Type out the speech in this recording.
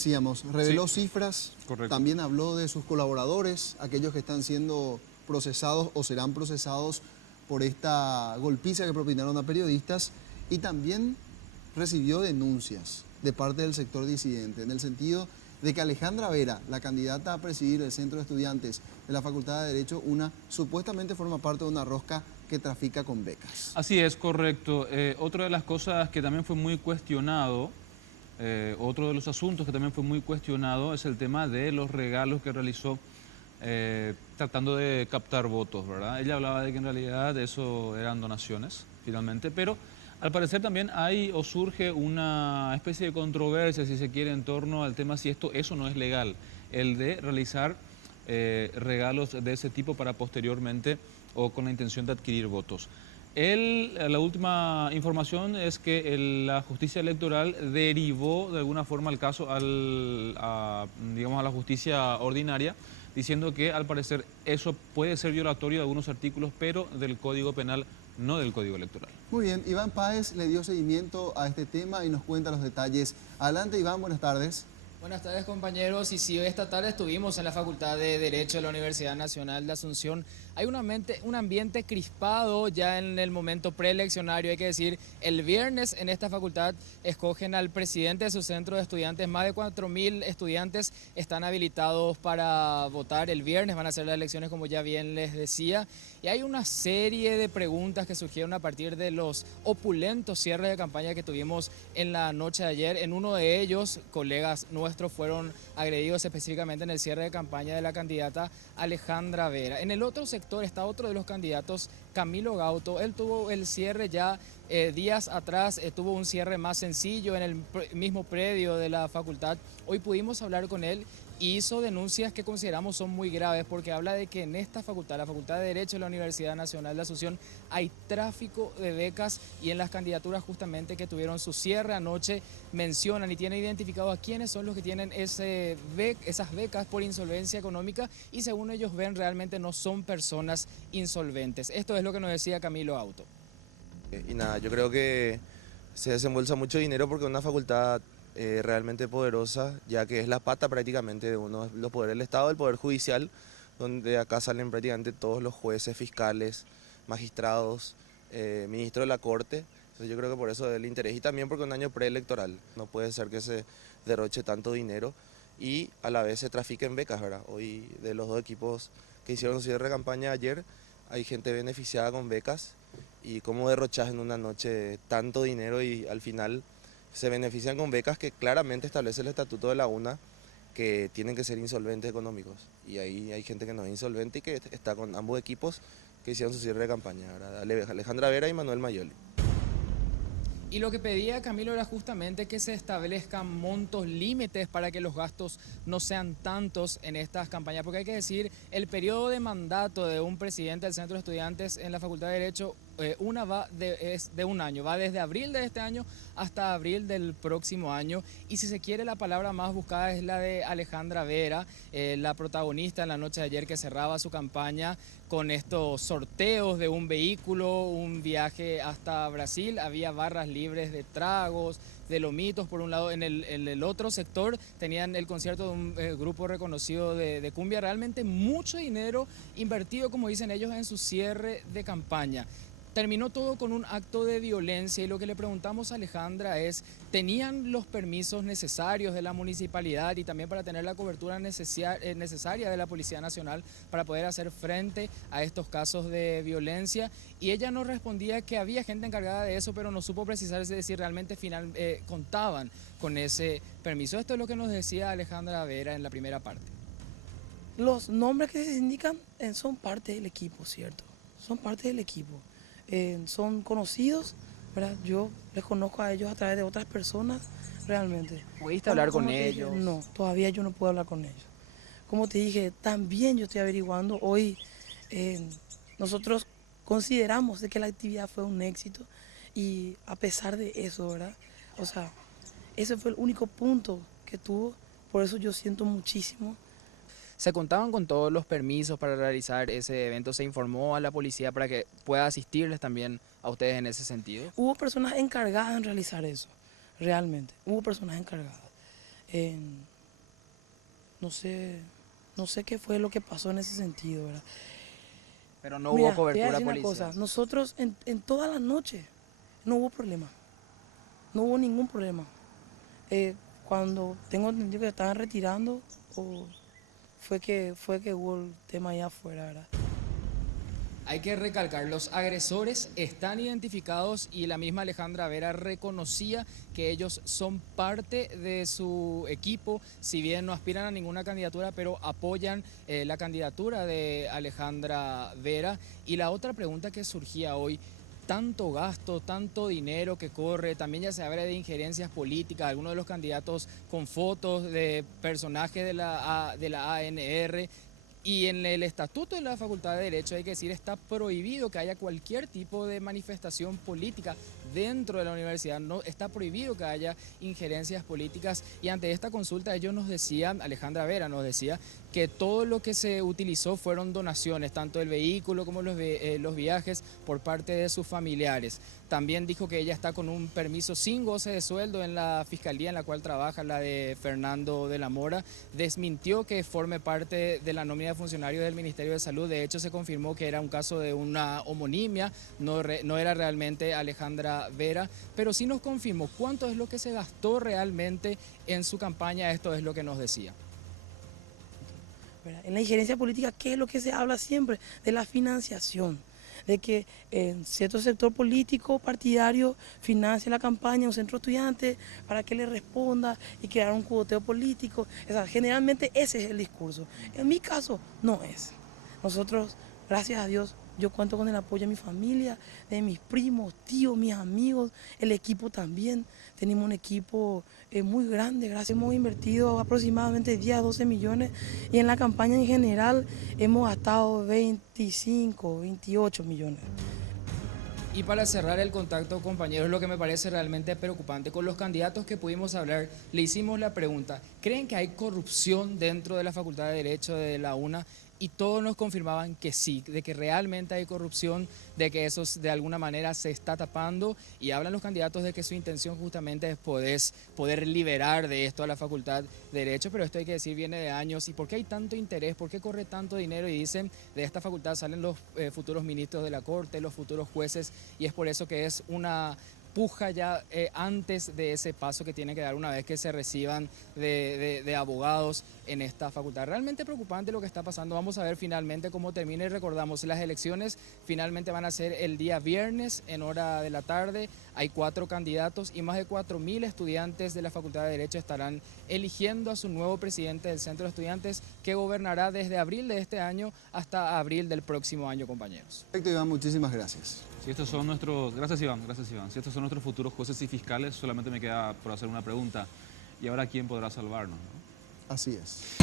decíamos, reveló Sí, cifras, correcto. también habló de sus colaboradores, aquellos que están siendo procesados o serán procesados por esta golpiza que propinaron a periodistas, y también recibió denuncias de parte del sector disidente, en el sentido de que Alejandra Vera, la candidata a presidir el Centro de Estudiantes de la Facultad de Derecho, supuestamente forma parte de una rosca que trafica con becas. Así es, correcto. Otra de las cosas que también fue muy cuestionado, otro de los asuntos que también fue muy cuestionado es el tema de los regalos que realizó tratando de captar votos, ¿verdad? Ella hablaba de que en realidad eso eran donaciones, finalmente, pero al parecer también hay o surge una especie de controversia, si se quiere, en torno al tema si eso no es legal, el de realizar regalos de ese tipo para posteriormente o con la intención de adquirir votos. La última información es que la justicia electoral derivó de alguna forma el caso digamos, a la justicia ordinaria, diciendo que al parecer eso puede ser violatorio de algunos artículos, pero del Código Penal, no del Código Electoral. Muy bien, Iván Páez le dio seguimiento a este tema y nos cuenta los detalles. Adelante, Iván, buenas tardes. Buenas tardes, compañeros. Y sí, esta tarde estuvimos en la Facultad de Derecho de la Universidad Nacional de Asunción. Hay un ambiente crispado ya en el momento preeleccionario. Hay que decir, el viernes en esta facultad escogen al presidente de su centro de estudiantes. Más de 4.000 estudiantes están habilitados para votar. El viernes van a ser las elecciones, como ya bien les decía. Y hay una serie de preguntas que surgieron a partir de los opulentos cierres de campaña que tuvimos en la noche de ayer. En uno de ellos, colegas nuestros fueron agredidos específicamente en el cierre de campaña de la candidata Alejandra Vera. En el otro sector está otro de los candidatos, Camilo Gauto. Él tuvo el cierre ya días atrás, tuvo un cierre más sencillo en el mismo predio de la facultad. Hoy pudimos hablar con él y hizo denuncias que consideramos son muy graves, porque habla de que en esta facultad, la Facultad de Derecho de la Universidad Nacional de Asunción, hay tráfico de becas, y en las candidaturas justamente que tuvieron su cierre anoche mencionan y tienen identificado a quiénes son los que tienen esas becas por insolvencia económica, y según ellos ven realmente no son personas insolventes. Esto es lo que nos decía Camilo Auto. Y nada, yo creo que se desembolsa mucho dinero porque es una facultad realmente poderosa, ya que es la pata prácticamente de uno de los poderes del Estado, el Poder Judicial, donde acá salen prácticamente todos los jueces, fiscales, magistrados, ministros de la Corte. Entonces yo creo que por eso es el interés, y también porque es un año preelectoral, no puede ser que se derroche tanto dinero y a la vez se trafique en becas, ¿verdad? Hoy de los dos equipos que hicieron su cierre de campaña ayer, hay gente beneficiada con becas, y cómo derrochas en una noche tanto dinero y al final se benefician con becas que claramente establece el estatuto de la UNA, que tienen que ser insolventes económicos. Y ahí hay gente que no es insolvente y que está con ambos equipos que hicieron su cierre de campaña, ¿verdad? Alejandra Vera y Manuel Mayoli. Y lo que pedía Camilo era justamente que se establezcan montos límites para que los gastos no sean tantos en estas campañas, porque hay que decir, el periodo de mandato de un presidente del Centro de Estudiantes en la Facultad de Derecho, es de un año, va desde abril de este año hasta abril del próximo año, y si se quiere la palabra más buscada es la de Alejandra Vera, la protagonista en la noche de ayer que cerraba su campaña con estos sorteos de un vehículo, un viaje hasta Brasil, había barras libres de tragos, de lomitos por un lado, en el otro sector tenían el concierto de un grupo reconocido de cumbia, realmente mucho dinero invertido, como dicen ellos, en su cierre de campaña. Terminó todo con un acto de violencia, y lo que le preguntamos a Alejandra es, ¿tenían los permisos necesarios de la municipalidad y también para tener la cobertura necesaria de la Policía Nacional para poder hacer frente a estos casos de violencia? Y ella nos respondía que había gente encargada de eso, pero no supo precisarse si realmente contaban con ese permiso. Esto es lo que nos decía Alejandra Vera en la primera parte. Los nombres que se indican son parte del equipo, ¿cierto? Son parte del equipo. Son conocidos, ¿verdad? Yo les conozco a ellos a través de otras personas, realmente. ¿Pudiste hablar con ellos? No, todavía yo no puedo hablar con ellos. Como te dije, también yo estoy averiguando. Hoy nosotros consideramos de que la actividad fue un éxito, y a pesar de eso, ¿verdad? O sea, ese fue el único punto que tuvo, por eso yo siento muchísimo. ¿Se contaban con todos los permisos para realizar ese evento? ¿Se informó a la policía para que pueda asistirles también a ustedes en ese sentido? Hubo personas encargadas en realizar eso, realmente. Hubo personas encargadas. no sé, no sé qué fue lo que pasó en ese sentido, ¿verdad? Pero no Mira, hubo te voy a cobertura decir una policial. cosa, nosotros en toda la noche no hubo problema, no hubo ningún problema. Cuando tengo entendido que se estaban retirando, fue que hubo el tema allá afuera, ¿verdad? Hay que recalcar, los agresores están identificados y la misma Alejandra Vera reconocía que ellos son parte de su equipo, si bien no aspiran a ninguna candidatura, pero apoyan la candidatura de Alejandra Vera. Y la otra pregunta que surgía hoy, tanto gasto, tanto dinero que corre, también ya se habla de injerencias políticas, algunos de los candidatos con fotos de personajes de la ANR. Y en el estatuto de la Facultad de Derecho, hay que decir, está prohibido que haya cualquier tipo de manifestación política dentro de la universidad, no está prohibido que haya injerencias políticas. Y ante esta consulta ellos nos decían, Alejandra Vera nos decía, que todo lo que se utilizó fueron donaciones, tanto el vehículo como los viajes por parte de sus familiares. También dijo que ella está con un permiso sin goce de sueldo en la fiscalía en la cual trabaja, la de Fernando de la Mora. Desmintió que forme parte de la nómina de funcionarios del Ministerio de Salud. De hecho, se confirmó que era un caso de una homonimia, no era realmente Alejandra Vera, pero sí nos confirmó cuánto es lo que se gastó realmente en su campaña. Esto es lo que nos decía. En la injerencia política, ¿qué es lo que se habla siempre? De la financiación, de que cierto sector político partidario financia la campaña, un centro estudiante, para que le responda y crear un cuboteo político. O sea, generalmente ese es el discurso. En mi caso, no es. Nosotros, gracias a Dios, yo cuento con el apoyo de mi familia, de mis primos, tíos, mis amigos, el equipo también. Tenemos un equipo muy grande, gracias. Hemos invertido aproximadamente 10 a 12 millones y en la campaña en general hemos gastado 25, 28 millones. Y para cerrar el contacto, compañeros, lo que me parece realmente preocupante, con los candidatos que pudimos hablar, le hicimos la pregunta, ¿creen que hay corrupción dentro de la Facultad de Derecho de la UNA? Y todos nos confirmaban que sí, de que realmente hay corrupción, de que eso de alguna manera se está tapando, y hablan los candidatos de que su intención justamente es poder liberar de esto a la Facultad de Derecho, pero esto hay que decir viene de años. ¿Y por qué hay tanto interés? ¿Por qué corre tanto dinero? Y dicen, de esta facultad salen los futuros ministros de la Corte, los futuros jueces, y es por eso que es una puja ya antes de ese paso que tienen que dar una vez que se reciban de abogados en esta facultad. Realmente preocupante lo que está pasando. Vamos a ver finalmente cómo termina y recordamos, las elecciones finalmente van a ser el día viernes en hora de la tarde. Hay 4 candidatos y más de 4.000 estudiantes de la Facultad de Derecho estarán eligiendo a su nuevo presidente del Centro de Estudiantes, que gobernará desde abril de este año hasta abril del próximo año, compañeros. Perfecto, Iván, muchísimas gracias. Si estos son nuestros, gracias Iván. Si estos son nuestros futuros jueces y fiscales, solamente me queda por hacer una pregunta. ¿Y ahora quién podrá salvarnos, no? Así es.